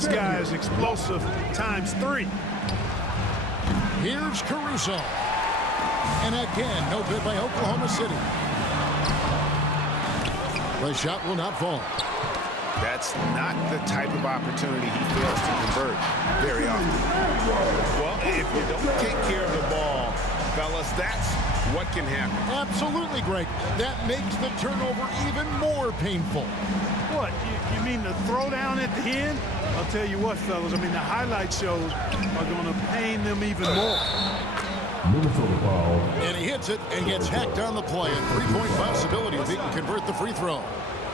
this guy is explosive times 3. Here's Caruso. And again, no good by Oklahoma City. The shot will not fall. That's not the type of opportunity he fails to convert very often. Well, if you don't take care of the ball, fellas, that's what can happen. Absolutely, Greg. That makes the turnover even more painful. What, you mean the throwdown at the end? I'll tell you what, fellas, I mean, the highlight shows are going to pain them even more. Minnesota foul. And he hits it and gets hacked on the play. A three-point possibility if he can convert the free throw.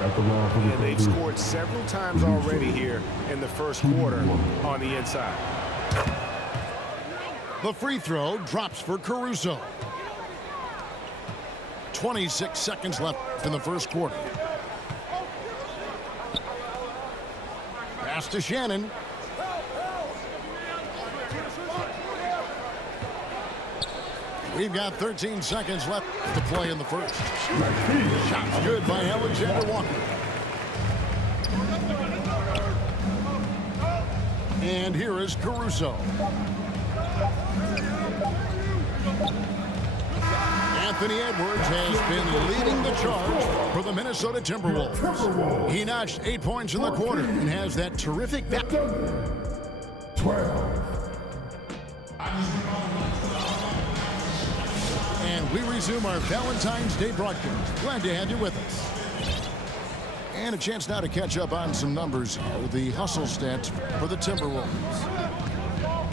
At the line for the And they've scored several times already here in the first quarter on the inside. The free throw drops for Caruso. 26 seconds left in the first quarter. Pass to Shannon. We've got 13 seconds left to play in the first. Shot good by Alexander Walker. And here is Caruso. Anthony Edwards has been leading the charge for the Minnesota Timberwolves. He notched 8 points in the quarter and has that terrific back. 12. And we resume our Valentine's Day broadcast. Glad to have you with us. And a chance now to catch up on some numbers here. The hustle stats for the Timberwolves.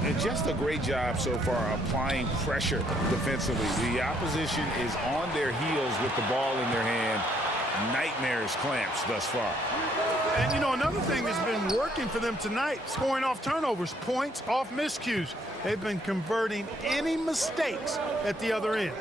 And just a great job so far applying pressure defensively. The opposition is on their heels with the ball in their hand. Nightmares clamps thus far. And, you know, another thing that's been working for them tonight, scoring off turnovers, points off miscues. They've been converting any mistakes at the other end.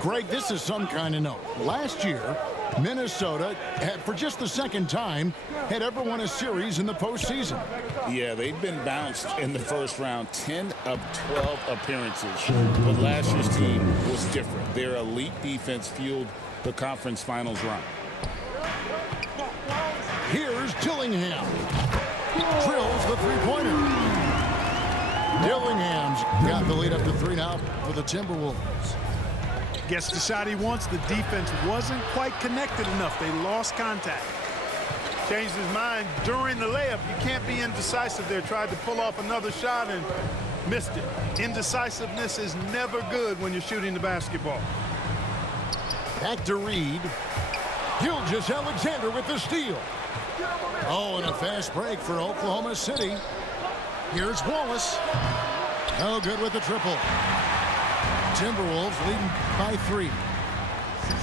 Greg, this is some kind of note. Last year, Minnesota, had, for just the second time, had ever won a series in the postseason. Yeah, they've been bounced in the first round 10 of 12 appearances. But last year's team was different. Their elite defense fueled the conference finals run. Here's Dillingham. Drills the three-pointer. Dillingham's got the lead up to 3 now for the Timberwolves. Gets the shot he wants. The defense wasn't quite connected enough. They lost contact. Changed his mind during the layup. You can't be indecisive there. Tried to pull off another shot and missed it. Indecisiveness is never good when you're shooting the basketball. Back to Reed. Gilgeous-Alexander with the steal. Oh, and a fast break for Oklahoma City. Here's Wallace. No good with the triple. Timberwolves leading by 3.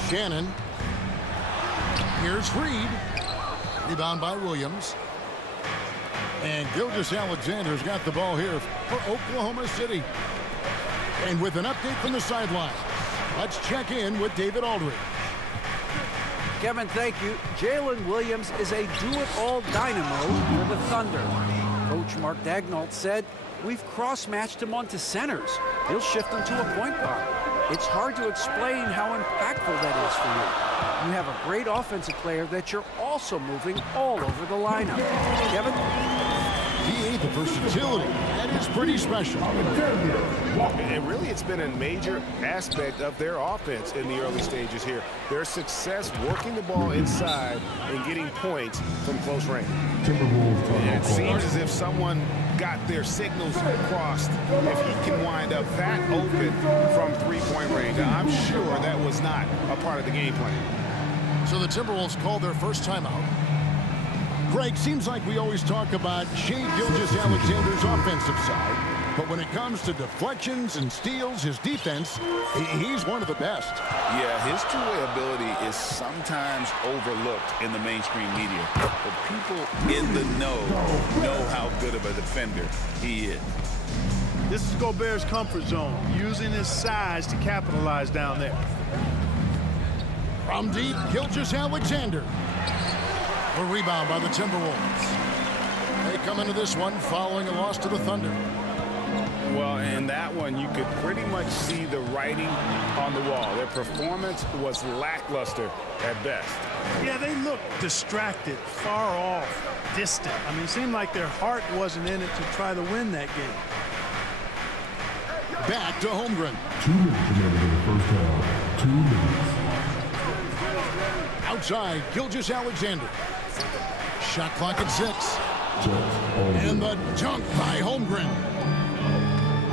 Shannon. Here's Reed. Rebound by Williams. And Gilgeous-Alexander's got the ball here for Oklahoma City. And with an update from the sideline, let's check in with David Aldridge. Kevin, thank you. Jalen Williams is a do-it-all dynamo for the Thunder. Coach Mark Daigneault said, "We've cross-matched him onto centers. He'll shift him to a point guard. It's hard to explain how impactful that is for you. You have a great offensive player that you're also moving all over the lineup." Kevin? He ain't the versatility. That is pretty special. And really, it's been a major aspect of their offense in the early stages here. Their success working the ball inside and getting points from close range. And it seems as if someone got their signals crossed. If he can wind up that open from three-point range, I'm sure that was not a part of the game plan. So the Timberwolves called their first timeout. Greg, seems like we always talk about Shai Gilgeous-Alexander's offensive side, but when it comes to deflections and steals, his defense, he's one of the best. Yeah, his two-way ability is sometimes overlooked in the mainstream media, but people in the know how good of a defender he is. This is Gobert's comfort zone, using his size to capitalize down there. From deep, Gilgeous-Alexander. A rebound by the Timberwolves. They come into this one following a loss to the Thunder. Well, in that one, you could pretty much see the writing on the wall. Their performance was lackluster at best. Yeah, they looked distracted, far off, distant. I mean, it seemed like their heart wasn't in it to try to win that game. Back to Holmgren. 2 minutes remaining in the first half. 2 minutes. Outside, Gilgeous-Alexander. Shot clock at 6. And the dunk by Holmgren.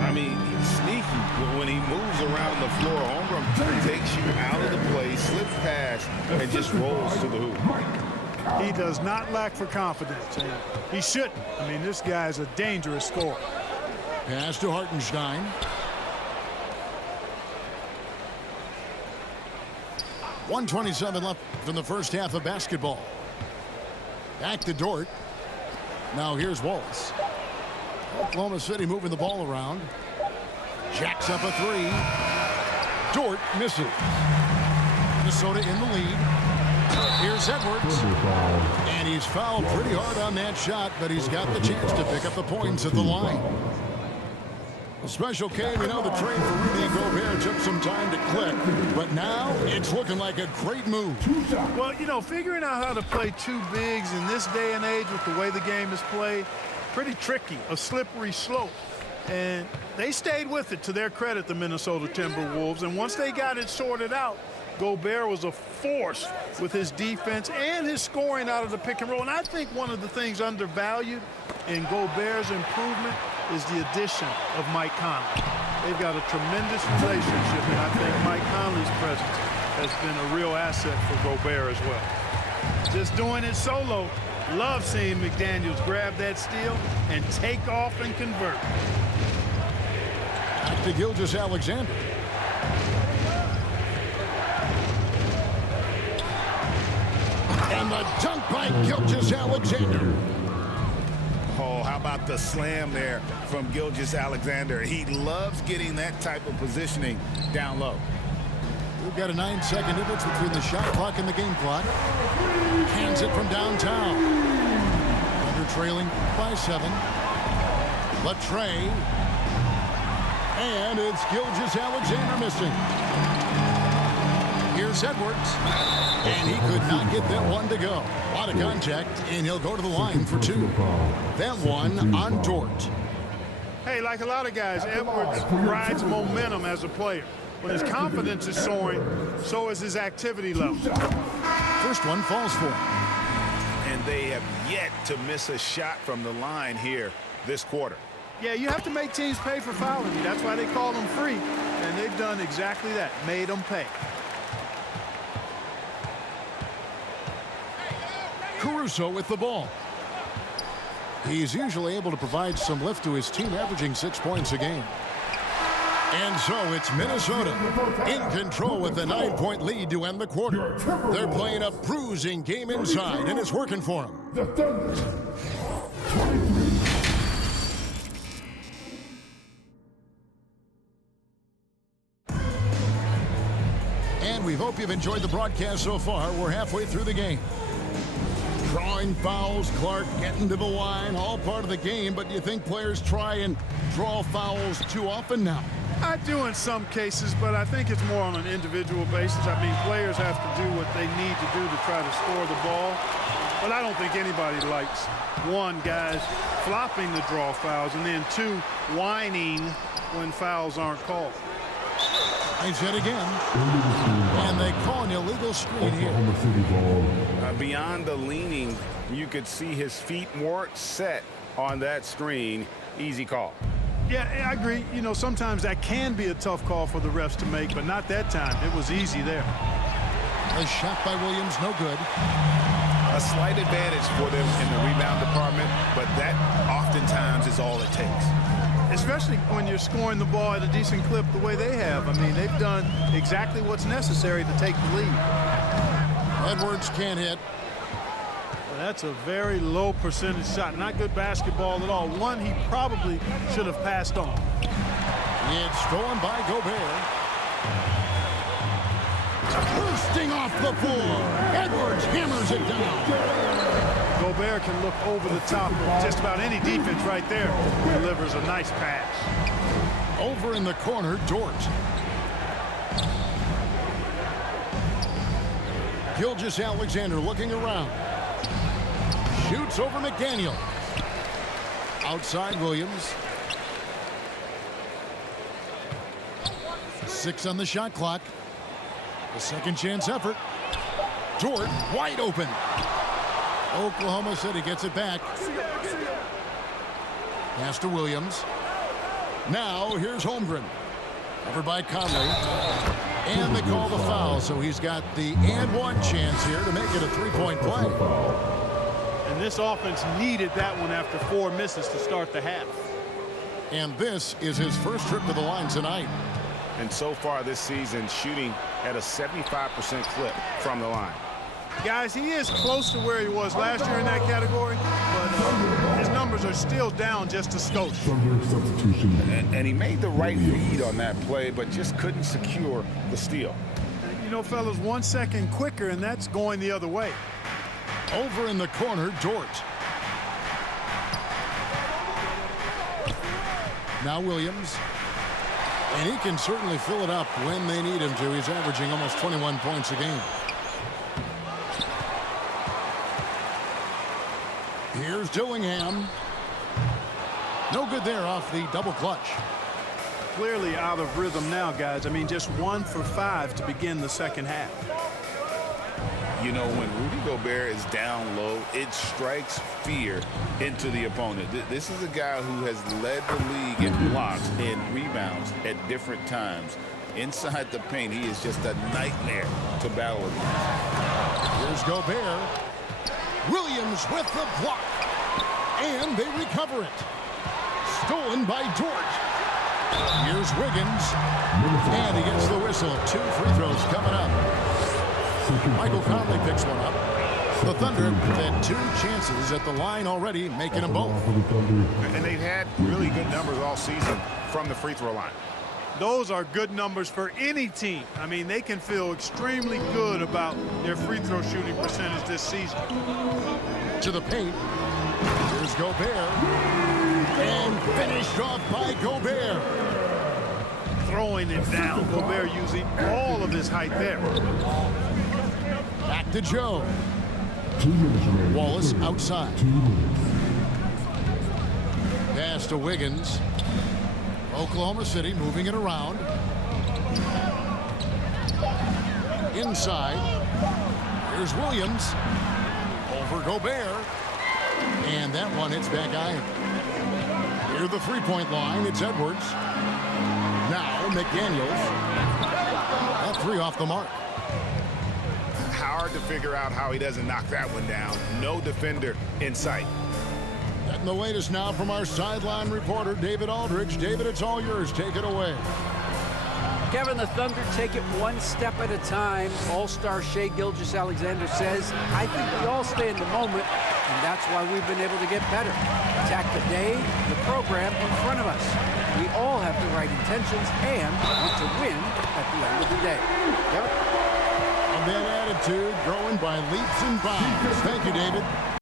I mean, he's sneaky. When he moves around the floor, Holmgren takes you out of the play, slips past, and just rolls to the hoop. He does not lack for confidence, and he shouldn't. I mean, this guy's a dangerous scorer. Pass to Hartenstein. .127 left from the first half of basketball. Back to Dort. Now here's Wallace. Oklahoma City moving the ball around. Jacks up a 3. Dort misses. Minnesota in the lead. Here's Edwards. And he's fouled pretty hard on that shot, but he's got the chance to pick up the points at the line. A Special K, we know the trade for Rudy Gobert took some time to click, but now it's looking like a great move. Well, you know, figuring out how to play two bigs in this day and age with the way the game is played, pretty tricky, a slippery slope. And they stayed with it, to their credit, the Minnesota Timberwolves. And once they got it sorted out, Gobert was a force with his defense and his scoring out of the pick and roll. And I think one of the things undervalued in Gobert's improvement is the addition of Mike Conley. They've got a tremendous relationship, and I think Mike Conley's presence has been a real asset for Gobert as well. Just doing it solo. Love seeing McDaniels grab that steal and take off and convert. Back to Gilgeous-Alexander. And the dunk by Gilgeous-Alexander. Oh, how about the slam there from Gilgeous-Alexander? He loves getting that type of positioning down low. We've got a 9-second difference between the shot clock and the game clock. Hands it from downtown. Under trailing by 7. Latrey. And it's Gilgeous-Alexander missing. Here's Edwards. And he could not get that one to go. A lot of contact, and he'll go to the line for 2. That one on Dort. Hey, like a lot of guys, Edwards rides momentum as a player. When his confidence is soaring, so is his activity level. First one falls for him. And they have yet to miss a shot from the line here this quarter. Yeah, you have to make teams pay for fouling you. That's why they call them free. And they've done exactly that, made them pay. Caruso with the ball. He's usually able to provide some lift to his team, averaging 6 points a game. And so it's Minnesota in control with a 9-point lead to end the quarter. They're playing a bruising game inside, and it's working for them. The Thunder. 23. And we hope you've enjoyed the broadcast so far. We're halfway through the game. Drawing fouls, Clark getting to the line, all part of the game, but do you think players try and draw fouls too often now? I do in some cases, but I think it's more on an individual basis. I mean, players have to do what they need to do to try to score the ball. But I don't think anybody likes, 1, guys flopping the draw fouls, and then 2, whining when fouls aren't called. He's hit again. And they call an illegal screen here. Oklahoma City ball. Beyond the leaning, you could see his feet weren't set on that screen. Easy call. Yeah, I agree. You know, sometimes that can be a tough call for the refs to make, but not that time. It was easy there. A shot by Williams, no good. A slight advantage for them in the rebound department, but that oftentimes is all it takes. Especially when you're scoring the ball at a decent clip the way they have. I mean, they've done exactly what's necessary to take the lead. Edwards can't hit. That's a very low percentage shot. Not good basketball at all. One he probably should have passed on. It's stolen by Gobert. Bursting off the floor. Edwards hammers it down. Gobert can look over the top of just about any defense right there. Delivers a nice pass. Over in the corner, Dort. Gilgeous-Alexander looking around. Shoots over McDaniel. Outside Williams. 6 on the shot clock. The second chance effort. Dort wide open. Oklahoma City gets it back. Pass to Williams. Now here's Holmgren. Covered by Conley. And they call the foul, so he's got the and one chance here to make it a three-point play. And this offense needed that one after 4 misses to start the half. And this is his first trip to the line tonight. And so far this season, shooting at a 75% clip from the line. Guys, he is close to where he was last year in that category, but his numbers are still down just a skosh. Thunder substitution. And he made the right read on that play, but just couldn't secure the steal. You know, fellas, 1 second quicker, and that's going the other way. Over in the corner, Dort. Now Williams. And he can certainly fill it up when they need him to. He's averaging almost 21 points a game. Here's Dillingham. No good there off the double clutch. Clearly out of rhythm now, guys. I mean, just 1 for 5 to begin the second half. You know, when Rudy Gobert is down low, it strikes fear into the opponent. This is a guy who has led the league in blocks and rebounds at different times. Inside the paint, he is just a nightmare to battle against. Here's Gobert. Williams with the block. And they recover it. Stolen by Dort. Here's Wiggins. And he gets the whistle. 2 free throws coming up. Michael Conley picks one up. The Thunder have had 2 chances at the line already, making them both. And they've had really good numbers all season from the free throw line. Those are good numbers for any team. I mean, they can feel extremely good about their free throw shooting percentage this season. To the paint. Here's Gobert. And finished off by Gobert. Throwing it down. Gobert using all of his height there. Back to Joe. 2 minutes remaining. Wallace outside. 2 minutes. Pass to Wiggins. Oklahoma City moving it around. Inside. Here's Williams. Over Gobert. And that one hits back iron. Near the three-point line, it's Edwards. Now McDaniels. That 3 off the mark. Hard to figure out how he doesn't knock that one down. No defender in sight. Getting the latest now from our sideline reporter, David Aldridge. David, it's all yours. Take it away. Kevin, the Thunder take it 1 step at a time. All-star Shai Gilgeous-Alexander says, I think we all stay in the moment, and that's why we've been able to get better. Attack the day, the program in front of us. We all have the right intentions and want to win at the end of the day. Kevin? And that attitude growing by leaps and bounds. Thank you, David.